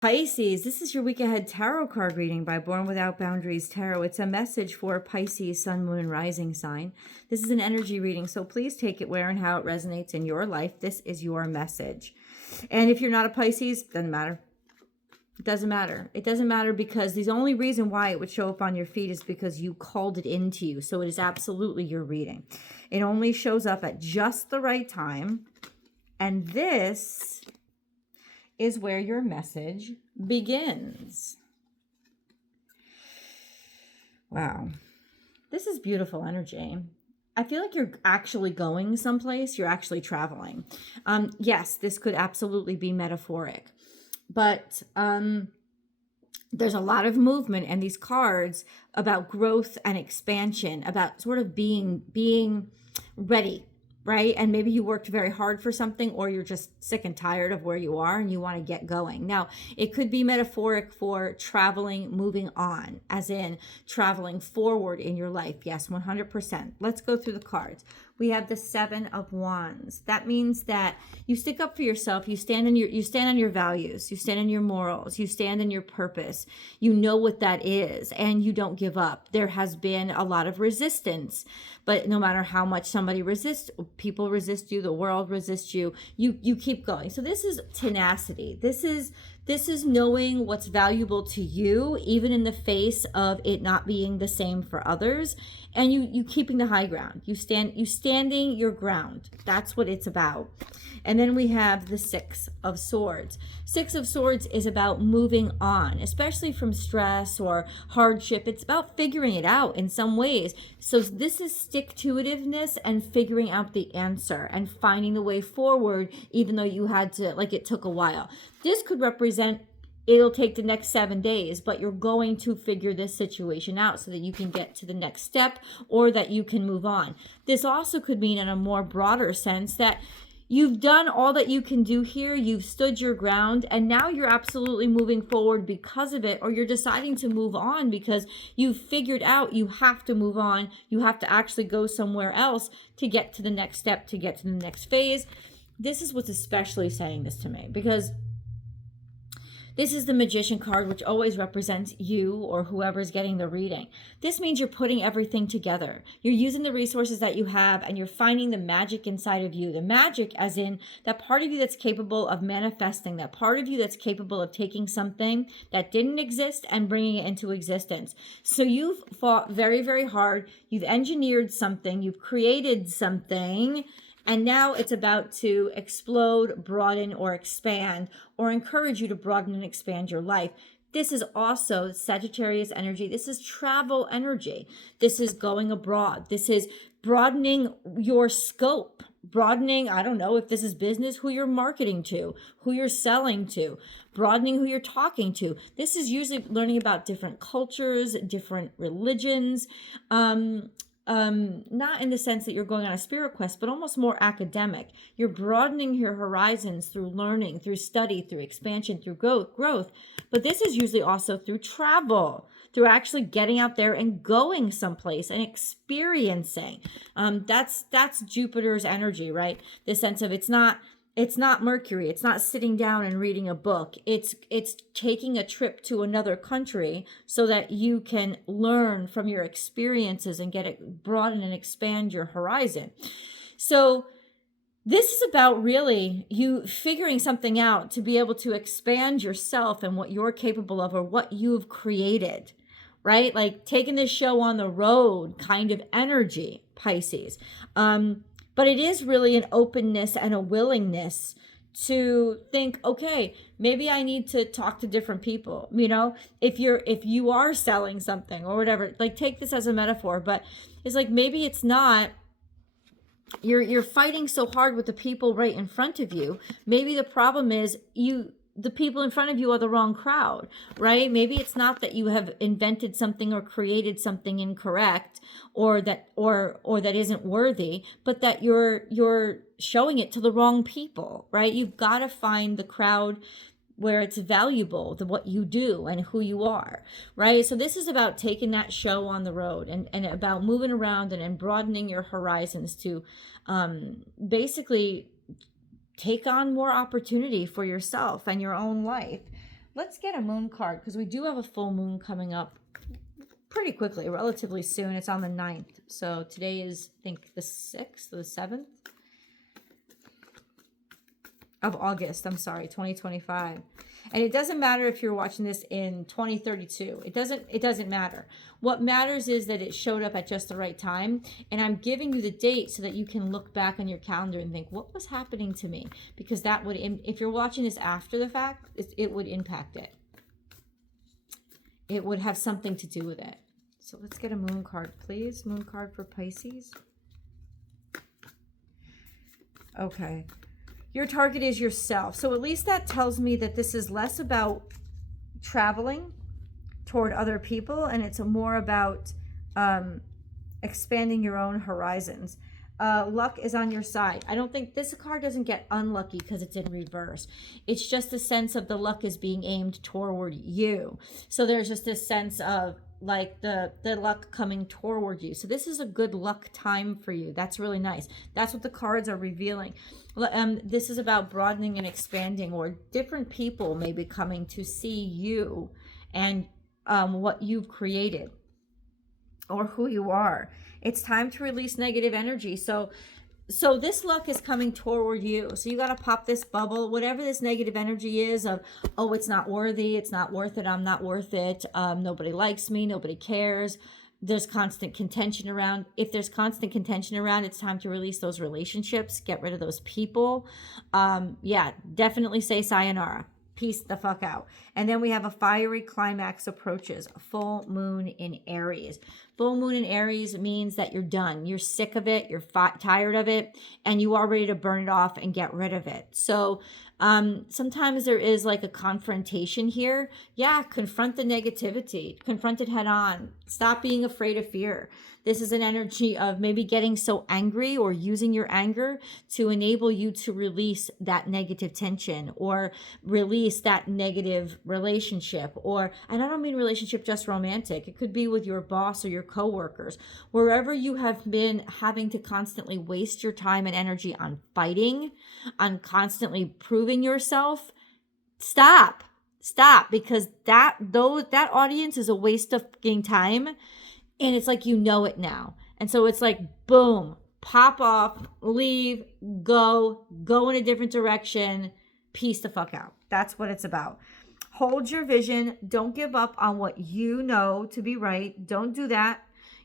Pisces, this is your week ahead tarot card reading by Born Without Boundaries Tarot. It's a message for Pisces, sun, moon, and rising sign. This is an energy reading, so please take it where and how it resonates in your life. This is your message. And if you're not a Pisces, doesn't matter. It doesn't matter. It doesn't matter because the only reason why it would show up on your feed is because you called it into you. So it is absolutely your reading. It only shows up at just the right time. And this is where your message begins. Wow. This is beautiful energy. I feel like you're actually going someplace. You're actually traveling. Yes, this could absolutely be metaphoric. But there's a lot of movement in these cards about growth and expansion, about sort of being ready. Right? And maybe you worked very hard for something, or you're just sick and tired of where you are and you want to get going. Now, it could be metaphoric for traveling, moving on, as in traveling forward in your life. Yes, 100%. Let's go through the cards. We have the 7 of Wands. That means that you stick up for yourself. You stand on your values. You stand on your morals. You stand on your purpose. You know what that is, and you don't give up. There has been a lot of resistance, but no matter how much somebody resists, people resist you, the world resists you, you keep going. So this is tenacity. This is knowing what's valuable to you, even in the face of it not being the same for others, and you keeping the high ground. You standing your ground. That's what it's about. And then we have the 6 of Swords. 6 of Swords is about moving on, especially from stress or hardship. It's about figuring it out in some ways. So this is stick-to-itiveness and figuring out the answer and finding the way forward, even though you had to, like, it took a while. This could represent it'll take the next 7 days, but you're going to figure this situation out so that you can get to the next step or that you can move on. This also could mean in a more broader sense that you've done all that you can do here. You've stood your ground, and now you're absolutely moving forward because of it, or you're deciding to move on because you've figured out you have to move on. You have to actually go somewhere else to get to the next step, to get to the next phase. This is what's especially saying this to me, because this is the Magician card, which always represents you or whoever's getting the reading. This means you're putting everything together. You're using the resources that you have, and you're finding the magic inside of you. The magic as in that part of you that's capable of manifesting, that part of you that's capable of taking something that didn't exist and bringing it into existence. So you've fought very, very hard. You've engineered something. You've created something. And now it's about to explode, broaden, or expand, or encourage you to broaden and expand your life. This is also Sagittarius energy. This is travel energy. This is going abroad. This is broadening your scope. Broadening, I don't know if this is business, who you're marketing to, who you're selling to, broadening who you're talking to. This is usually learning about different cultures, different religions, not in the sense that you're going on a spirit quest, but almost more academic. You're broadening your horizons through learning, through study, through expansion, through growth. But this is usually also through travel, through actually getting out there and going someplace and experiencing. That's Jupiter's energy, right? The sense of it's not Mercury. It's not sitting down and reading a book. It's taking a trip to another country so that you can learn from your experiences and get it broaden and expand your horizon. So this is about really you figuring something out to be able to expand yourself and what you're capable of or what you've created, right? Like taking this show on the road kind of energy, Pisces. But it is really an openness and a willingness to think, okay, maybe I need to talk to different people. You know, if you are selling something or whatever, like take this as a metaphor, but it's like maybe it's not you're fighting so hard with the people right in front of you. Maybe the problem is the people in front of you are the wrong crowd, right? Maybe it's not that you have invented something or created something incorrect or that isn't worthy, but that you're showing it to the wrong people, right? You've got to find the crowd where it's valuable to what you do and who you are, right? So this is about taking that show on the road and about moving around and broadening your horizons to basically take on more opportunity for yourself and your own life. Let's get a moon card because we do have a full moon coming up pretty quickly, relatively soon. It's on the 9th. So today is, I think, the 6th or the 7th of August. I'm sorry, 2025. And it doesn't matter if you're watching this in 2032. It doesn't matter. What matters is that it showed up at just the right time. And I'm giving you the date so that you can look back on your calendar and think, what was happening to me? Because that would, if you're watching this after the fact, it would impact it. It would have something to do with it. So let's get a moon card, please. Moon card for Pisces. Okay. Your target is yourself. So at least that tells me that this is less about traveling toward other people, and it's more about expanding your own horizons. Luck is on your side. I don't think this card doesn't get unlucky because it's in reverse. It's just a sense of the luck is being aimed toward you. So there's just this sense of like the luck coming toward you. So this is a good luck time for you. That's really nice. That's what the cards are revealing. This is about broadening and expanding, or different people may be coming to see you and what you've created or who you are. It's time to release negative energy. So this luck is coming toward you. So you got to pop this bubble, whatever this negative energy is of, oh, it's not worthy, it's not worth it, I'm not worth it, nobody likes me, nobody cares. There's constant contention around. If there's constant contention around, it's time to release those relationships, get rid of those people. Yeah, definitely say sayonara. Peace the fuck out. And then we have a fiery climax approaches, a full moon in Aries. Full moon in Aries means that you're done. You're sick of it. You're tired of it. And you are ready to burn it off and get rid of it. So sometimes there is like a confrontation here. Yeah, confront the negativity. Confront it head on. Stop being afraid of fear. This is an energy of maybe getting so angry or using your anger to enable you to release that negative tension or release that negative relationship. And I don't mean relationship just romantic. It could be with your boss or your coworkers. Wherever you have been having to constantly waste your time and energy on fighting, on constantly proving yourself, stop, because that audience is a waste of fucking time. And it's like, you know it now. And so it's like, boom, pop off, leave, go in a different direction, peace the fuck out. That's what it's about. Hold your vision. Don't give up on what you know to be right. Don't do that.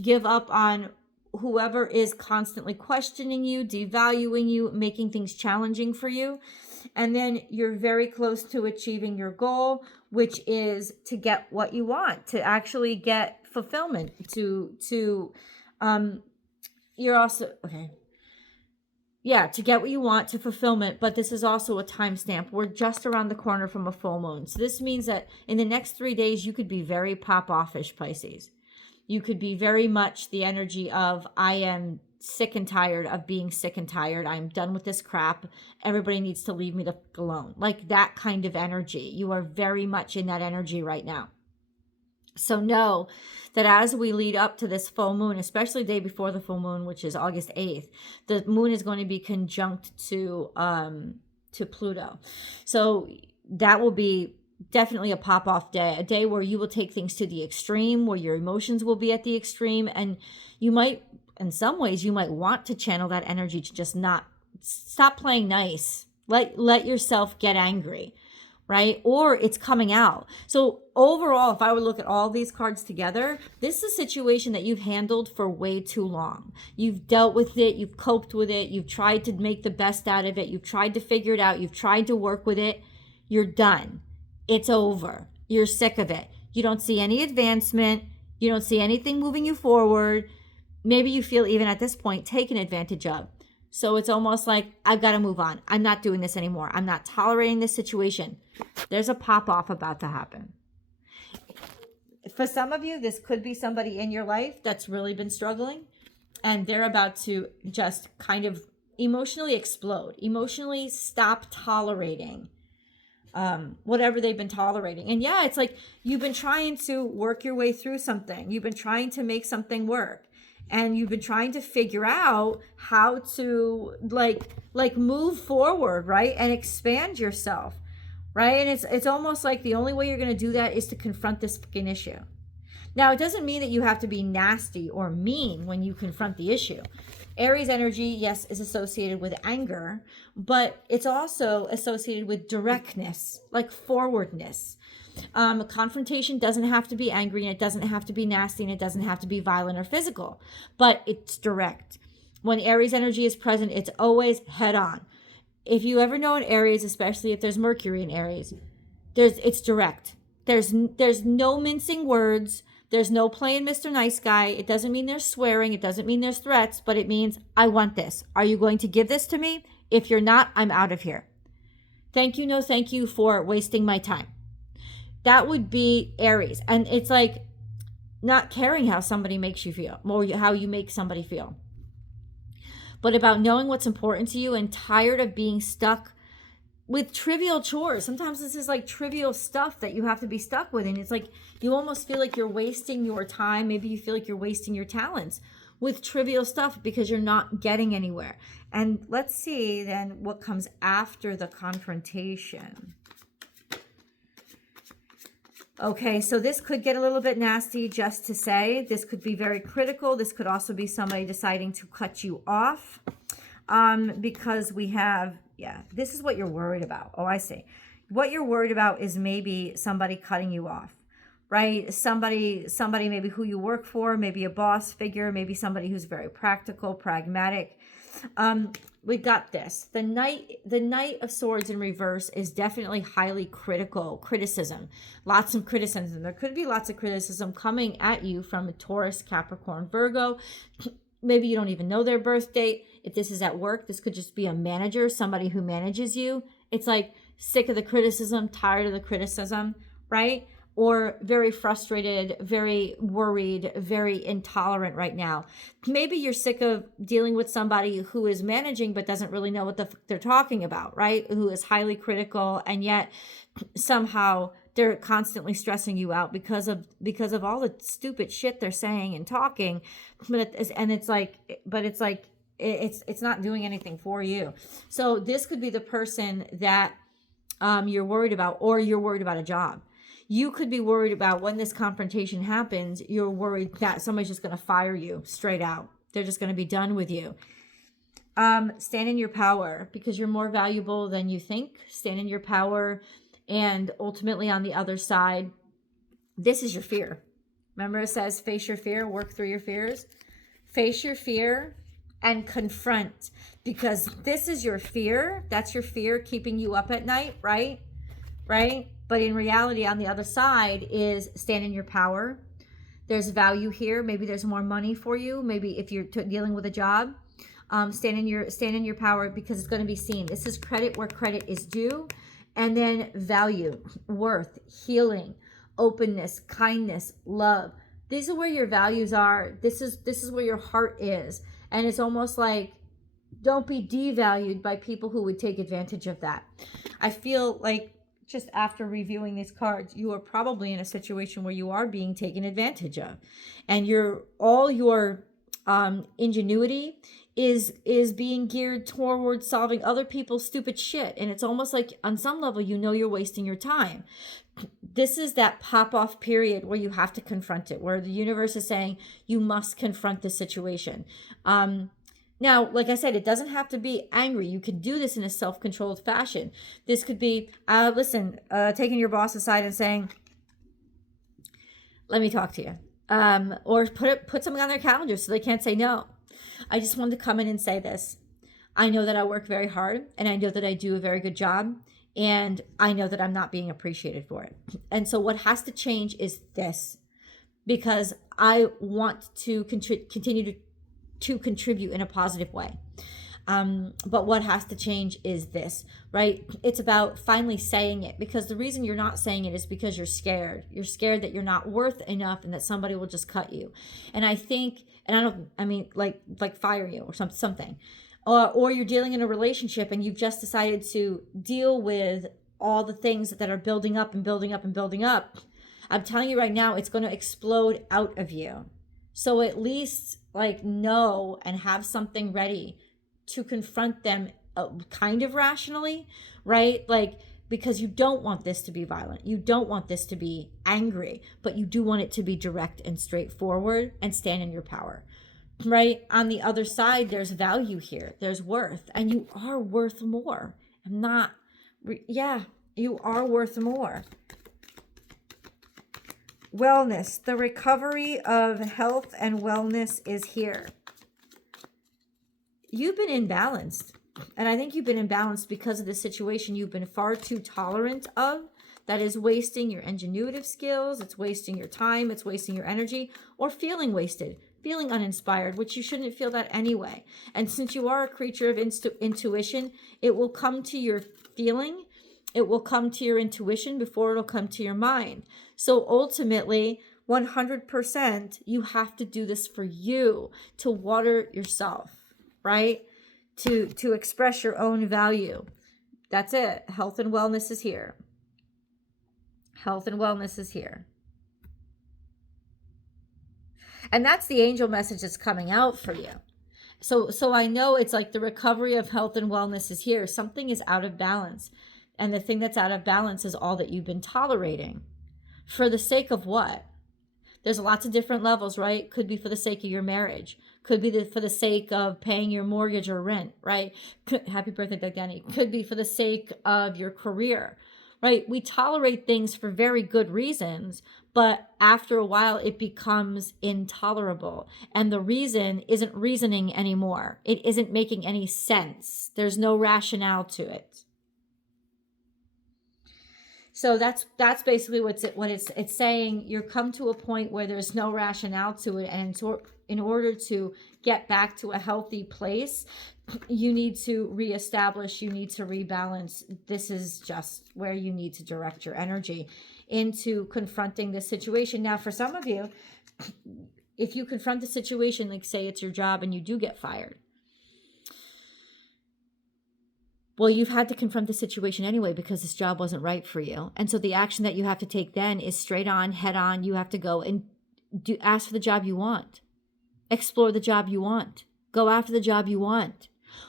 Give up on whoever is constantly questioning you, devaluing you, making things challenging for you. And then you're very close to achieving your goal, which is to get what you want, to actually get fulfillment, you're also, okay. Yeah, to get what you want, to fulfillment, but this is also a timestamp. We're just around the corner from a full moon. So this means that in the next 3 days, you could be very pop-offish, Pisces. You could be very much the energy of, I am sick and tired of being sick and tired. I'm done with this crap. Everybody needs to leave me the fuck alone. Like that kind of energy. You are very much in that energy right now. So know that as we lead up to this full moon, especially the day before the full moon, which is August 8th, the moon is going to be conjunct to Pluto. So that will be definitely a pop-off day, a day where you will take things to the extreme, where your emotions will be at the extreme. And you might, in some ways, you might want to channel that energy to just not stop playing nice. Let yourself get angry. Right? Or it's coming out. So overall, if I would look at all these cards together, this is a situation that you've handled for way too long. You've dealt with it. You've coped with it. You've tried to make the best out of it. You've tried to figure it out. You've tried to work with it. You're done. It's over. You're sick of it. You don't see any advancement. You don't see anything moving you forward. Maybe you feel even at this point taken advantage of. So it's almost like, I've got to move on. I'm not doing this anymore. I'm not tolerating this situation. There's a pop-off about to happen. For some of you, this could be somebody in your life that's really been struggling, and they're about to just kind of emotionally explode, emotionally stop tolerating whatever they've been tolerating. And yeah, it's like you've been trying to work your way through something. You've been trying to make something work. And you've been trying to figure out how to like move forward, right? And expand yourself, right? And it's almost like the only way you're going to do that is to confront this fucking issue. Now, it doesn't mean that you have to be nasty or mean when you confront the issue. Aries energy, yes, is associated with anger, but it's also associated with directness, like forwardness. Confrontation doesn't have to be angry, and it doesn't have to be nasty, and it doesn't have to be violent or physical, but it's direct. When Aries energy is present, it's always head on. If you ever know an Aries, especially if there's Mercury in Aries, it's direct. There's no mincing words. There's no playing Mr. Nice Guy. It doesn't mean there's swearing. It doesn't mean there's threats, but it means, I want this. Are you going to give this to me? If you're not, I'm out of here. Thank you, no thank you for wasting my time. That would be Aries. And it's like not caring how somebody makes you feel or how you make somebody feel, but about knowing what's important to you and tired of being stuck with trivial chores. Sometimes this is like trivial stuff that you have to be stuck with. And it's like, you almost feel like you're wasting your time. Maybe you feel like you're wasting your talents with trivial stuff because you're not getting anywhere. And let's see then what comes after the confrontation. Okay, so this could get a little bit nasty, just to say. This could be very critical. This could also be somebody deciding to cut you off. Because we have, yeah, this is what you're worried about. Oh, I see. What you're worried about is maybe somebody cutting you off, right? Somebody maybe who you work for, maybe a boss figure, maybe somebody who's very practical, pragmatic. We got this. The Knight of Swords in reverse is definitely highly criticism. Lots of criticism. There could be lots of criticism coming at you from a Taurus, Capricorn, Virgo. Maybe you don't even know their birth date. If this is at work, this could just be a manager, somebody who manages you. It's like sick of the criticism, tired of the criticism, right? Or very frustrated, very worried, very intolerant right now. Maybe you're sick of dealing with somebody who is managing but doesn't really know what they're talking about, right? Who is highly critical, and yet somehow they're constantly stressing you out because of all the stupid shit they're saying and talking. It's not doing anything for you. So this could be the person that you're worried about, or you're worried about a job. You could be worried about when this confrontation happens, you're worried that somebody's just going to fire you straight out. They're just going to be done with you. Stand in your power, because you're more valuable than you think. Stand in your power. And ultimately on the other side, this is your fear. Remember, it says face your fear, work through your fears. Face your fear and confront, because this is your fear. That's your fear keeping you up at night, right? Right? But in reality, on the other side is stand in your power. There's value here. Maybe there's more money for you. Maybe if you're dealing with a job, stand in your power, because it's going to be seen. This is credit where credit is due. And then value, worth, healing, openness, kindness, love. These are where your values are. This is where your heart is. And it's almost like, don't be devalued by people who would take advantage of that. I feel like just after reviewing these cards, you are probably in a situation where you are being taken advantage of. And all your ingenuity is being geared towards solving other people's stupid shit. And it's almost like on some level, you're wasting your time. This is that pop-off period where you have to confront it, where the universe is saying you must confront the situation. Now, like I said, it doesn't have to be angry. You can do this in a self-controlled fashion. This could be, taking your boss aside and saying, let me talk to you. Or put something on their calendar so they can't say no. I just wanted to come in and say this. I know that I work very hard, and I know that I do a very good job, and I know that I'm not being appreciated for it. And so what has to change is this, because I want to continue to contribute in a positive way. But what has to change is this, right? It's about finally saying it, because the reason you're not saying it is because you're scared. You're scared that you're not worth enough and that somebody will just cut you. And I think, like fire you or something. Or you're dealing in a relationship and you've just decided to deal with all the things that are building up and building up and building up. I'm telling you right now, it's going to explode out of you. So at least know and have something ready to confront them kind of rationally, right? Like because you don't want this to be violent. You don't want this to be angry, but you do want it to be direct and straightforward and stand in your power, right? On the other side, there's value here. There's worth, and you are worth more. You are worth more. Wellness, the recovery of health and wellness is here. You've been imbalanced. And I think you've been imbalanced because of the situation you've been far too tolerant of. That is wasting your ingenuitive skills. It's wasting your time. It's wasting your energy, or feeling wasted, feeling uninspired, which you shouldn't feel that anyway. And since you are a creature of intuition, it will come to your feeling. It will come to your intuition before it'll come to your mind. So ultimately, 100%, you have to do this for you, to water yourself, right? To express your own value. That's it. Health and wellness is here. Health and wellness is here. And that's the angel message that's coming out for you. So I know it's like the recovery of health and wellness is here. Something is out of balance. And the thing that's out of balance is all that you've been tolerating. For the sake of what? There's lots of different levels, right? Could be for the sake of your marriage. Could be for the sake of paying your mortgage or rent, right? Happy birthday, Doug Denny. Could be for the sake of your career, right? We tolerate things for very good reasons, but after a while it becomes intolerable. And the reason isn't reasoning anymore. It isn't making any sense. There's no rationale to it. So that's basically what it's saying. You're come to a point where there's no rationale to it, and in order to get back to a healthy place, you need to reestablish, you need to rebalance. This is just where you need to direct your energy into confronting this situation. Now, for some of you, if you confront the situation, like say it's your job and you do get fired, well, you've had to confront the situation anyway because this job wasn't right for you. And so the action that you have to take then is straight on, head on. You have to go and ask for the job you want. Explore the job you want. Go after the job you want.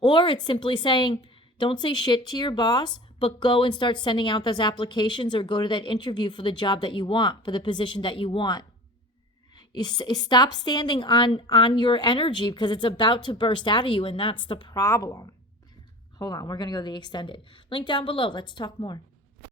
Or it's simply saying, don't say shit to your boss, but go and start sending out those applications or go to that interview for the job that you want, for the position that you want. You stop standing on your energy because it's about to burst out of you, and that's the problem. Hold on, we're going to go to the extended. Link down below. Let's talk more.